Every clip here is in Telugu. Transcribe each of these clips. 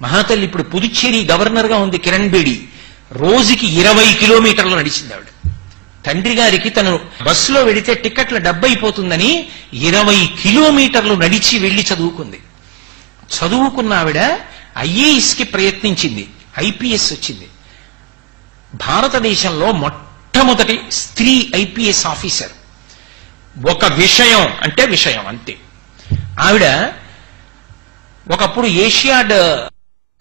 మహాతల్లి ఇప్పుడు పుదుచ్చేరి గవర్నర్గా ఉంది కిరణ్ బేడి. రోజుకి ఇరవై కిలోమీటర్లు నడిచింది ఆవిడ. తండ్రి గారికి తను బస్సులో వెడితే టికెట్ల డబ్బైపోతుందని ఇరవై కిలోమీటర్లు నడిచి వెళ్ళి చదువుకుంది. చదువుకున్న ఆవిడ ఐఏఎస్కి ప్రయత్నించింది. ఐపీఎస్ వచ్చింది. భారతదేశంలో మొట్టమొదటి స్త్రీ ఐపీఎస్ ఆఫీసర్. ఒక విషయం అంటే విషయం అంతే. ఆవిడ ఒకప్పుడు ఏషియాడ్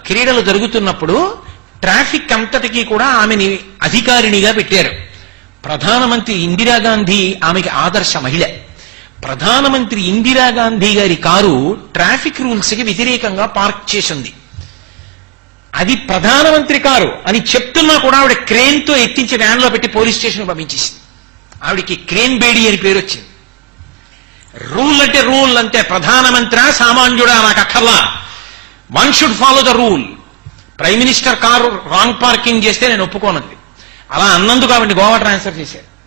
క్రీడలు జరుగుతున్నప్పుడు ట్రాఫిక్ అంతటికీ కూడా ఆమెని అధికారిణిగా పెట్టారు. ప్రధానమంత్రి ఇందిరాగాంధీ ఆమెకి ఆదర్శ మహిళ. ప్రధానమంత్రి ఇందిరాగాంధీ గారి కారు ట్రాఫిక్ రూల్స్కి వ్యతిరేకంగా పార్క్ చేసింది. అది ప్రధానమంత్రి కారు అని చెప్తున్నా కూడా ఆవిడ క్రేన్తో ఎత్తించి వ్యాన్లో పెట్టి పోలీస్ స్టేషన్ పంపించేసింది. ఆవిడకి క్రేన్ బేడి అని పేరు వచ్చింది రూల్ అంటే రూల్ అంటే ప్రధానమంత్రి సామాన్యుడా నాకు అక్కర్లా. One should follow the rule prime minister car wrong parking చేస్తే నేను ఒప్పుకోనది. అలా అన్నందుకు ఆవిడ గోవా ట్రాన్స్ఫర్ చేశారు.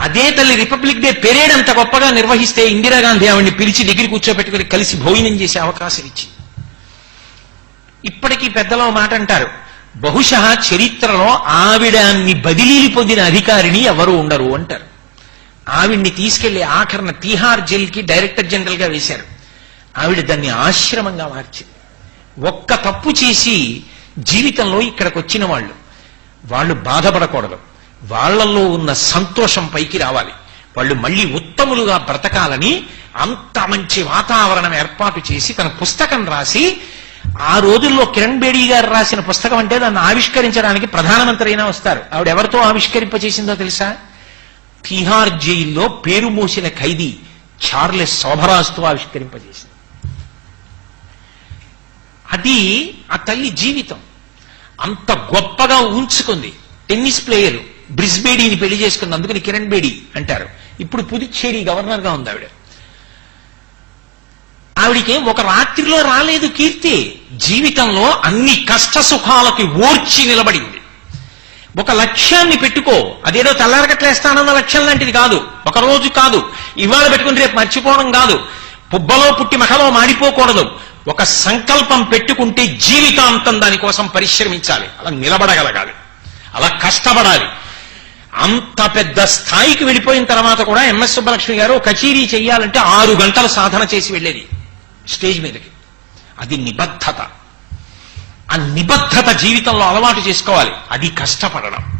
అదే తల్లి రిపబ్లిక్ డే పెరేడ్ అంత గొప్పగా నిర్వహిస్తే ఇందిరాగాంధీ ఆవిడ్ని పిలిచి దగ్గర కూర్చోబెట్టుకుని కలిసి భోజనం చేసే అవకాశం ఇచ్చింది. ఇప్పటికీ పెద్దలో మాట అంటారు. బహుశా చరిత్రలో ఆవిడాన్ని బదిలీలు పొందిన అధికారిని ఎవరు ఉండరు అంటారు. ఆవిడ్ని తీసుకెళ్ళి ఆఖరణ తీహార్ జైల్కి డైరెక్టర్ జనరల్గా వేశారు. ఆవిడ దాన్ని ఆశ్రమంగా మార్చింది ఒక్క తప్పు చేసి జీవితంలో ఇక్కడికి వచ్చిన వాళ్ళు వాళ్ళు బాధపడకూడదు. వాళ్ళల్లో ఉన్న సంతోషం పైకి రావాలి. వాళ్ళు మళ్ళీ ఉత్తములుగా బ్రతకాలని అంత మంచి వాతావరణం ఏర్పాటు చేసి తన పుస్తకం రాసి ఆ రోజుల్లో కిరణ్ బేడీ గారు రాసిన పుస్తకం అంటే దాన్ని ఆవిష్కరించడానికి ప్రధానమంత్రి అయినా వస్తారు. ఆవిడ ఎవరితో ఆవిష్కరింపచేసిందో తెలుసా? తిహార్ జైల్లో పేరు మోసిన ఖైదీ చార్లెస్ శోభరాజుతో ఆవిష్కరింపజేసింది. అది ఆ తల్లి జీవితం. అంత గొప్పగా ఉంచుకుంది టెన్నిస్ ప్లేయర్ బ్రిస్బేడీని పెళ్ళి చేసుకుంది. అందుకని కిరణ్ బేడి అంటారు. ఇప్పుడు పుదుచ్చేరి గవర్నర్గా ఉంది ఆవిడ. ఆవిడికి ఒక రాత్రిలో రాలేదు కీర్తి. జీవితంలో అన్ని కష్ట సుఖాలకి ఓర్చి నిలబడింది. ఒక లక్ష్యాన్ని పెట్టుకో. అదేదో తెల్లారగట్లేస్తానన్న లక్ష్యం లాంటిది కాదు. ఒక రోజు కాదు. ఇవాళ పెట్టుకుని రేపు మర్చిపోవడం కాదు. పుబ్బలో పుట్టి మఖలో మాడిపోకూడదు. ఒక సంకల్పం పెట్టుకుంటే జీవితాంతం దానికోసం పరిశ్రమించాలి. అలా నిలబడగలగాలి. అలా కష్టపడాలి. అంత పెద్ద స్థాయికి వెళ్ళిపోయిన తర్వాత కూడా ఎంఎస్ సుబ్బలక్ష్మి గారు కచేరీ చేయాలంటే ఆరు గంటల సాధన చేసి వెళ్ళేది. స్టేజ్ మీదకి. అది నిబద్ధత. ఆ నిబద్ధత జీవితంలో అలవాటు చేసుకోవాలి. అది కష్టపడడం.